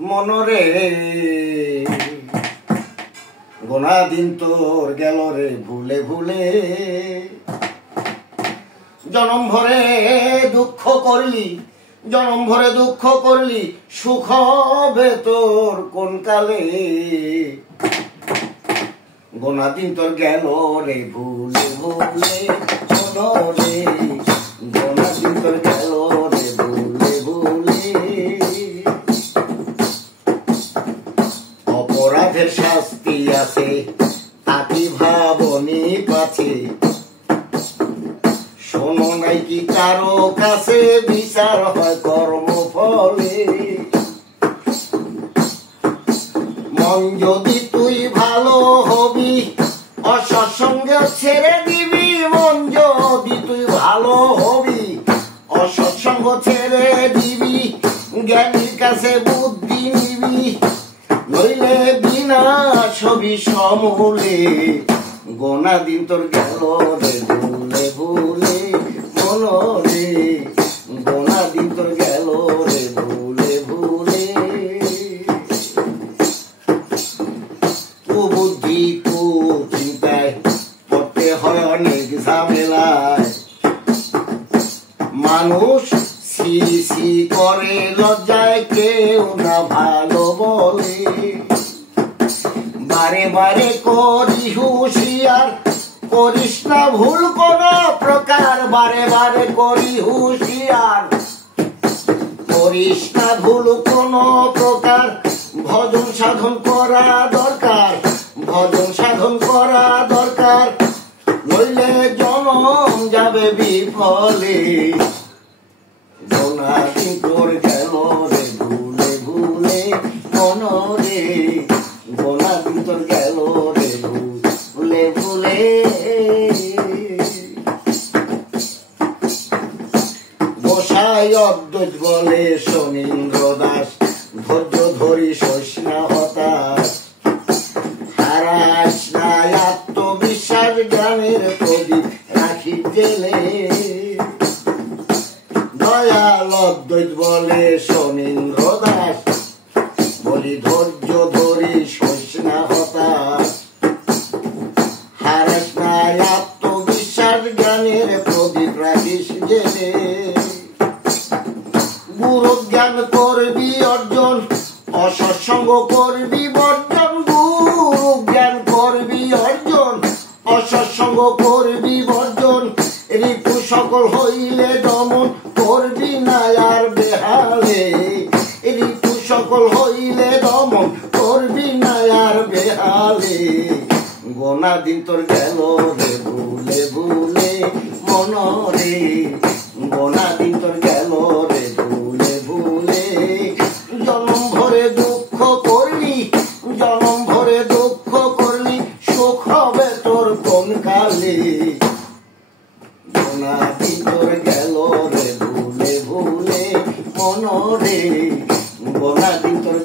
মনরে গোনা দিন তোর গেল রে ভুলে ভুলে জনম ভরে দুঃখ করলি জনম ভরে দুঃখ করলি সুখ হবে তোর কোন কালে গোনা দিন তোর গেল রে ভুলে ভুলে মনরে গোনা দিন তোর গেল রে ভুলে ভুলে অপরাধের শাস্তি আছে তাকি ভাবনি পাছে শোনো নাই কি কারো কাছে বিচার হয় কর্ম ফলে মন যদি তুই ভালো হবি অসৎসঙ্গ ছেড়ে দিবি মন যদি তুই ভালো হবি অসৎসঙ্গ ছেড়ে দিবি জ্ঞানীর কাছে বুদ্ধি নিবি নইলে বিনাশ হবি সমূলে গোনা দিন তোর গেল রে ভুলে ভুলে মনরে গোনা দিন তোর গেল রে ভুলে ভুলে কুবুদ্ধি কুচিন্তায় পড়তে হয় অনেক ঝামেলায় মানুষ সি সি করে লজ্জায় কেউ না ভালো বলে বারে বারে করি হুঁশিয়ার করিস না ভুল কোন প্রকার বারে বারে করি হুঁশিয়ার করিস না ভুল কোন প্রকার ভজন সাধন করা দরকার ভজন সাধন করা দরকার নইলে জনম যাবে বিফলে গোনা দিন তোর গেল রে ভুলে ভুলে মনরে গোনা দিন তোর গেল রে ভুলে ভুলে গোসাই অদ্বৈত বলে শনীন্দ্র দাস ধৈর্য ধরি সইস না হতাশ হারাস না আত্মবিশ্বাস জ্ঞানের প্রদীপ রাখি জেলে দয়াল অদ্বৈত বলে শনীন্দ্র দাস বলি ধৈর্য ধরি সইস না হতাশ হারাস না আত্মবিশ্বাস জ্ঞানের প্রদীপ রাখিস জেলে গুরু জ্ঞান করবি অর্জন অসৎসঙ্গ করবি বর্জন গুরু জ্ঞান করবি অর্জন অসৎসঙ্গ করবি বর্জন ঋতু সকল হইলে দমন করবি না আর বেহালে ঋতু সকল হইলে দমন করবি না আর বেহালে গোনা দিন তোর গেল রে ভুলে ভুলে মনরে গোনা দিন তোর গেল রে ভুলে ভুলে জনম ভরে দুঃখ করলি জনম ভরে দুঃখ করলি সুখ হবে তোর কোন কালে গোনা দিন তোর গেল রে ভুলে ভুলে মনরে গোনা দিন তোর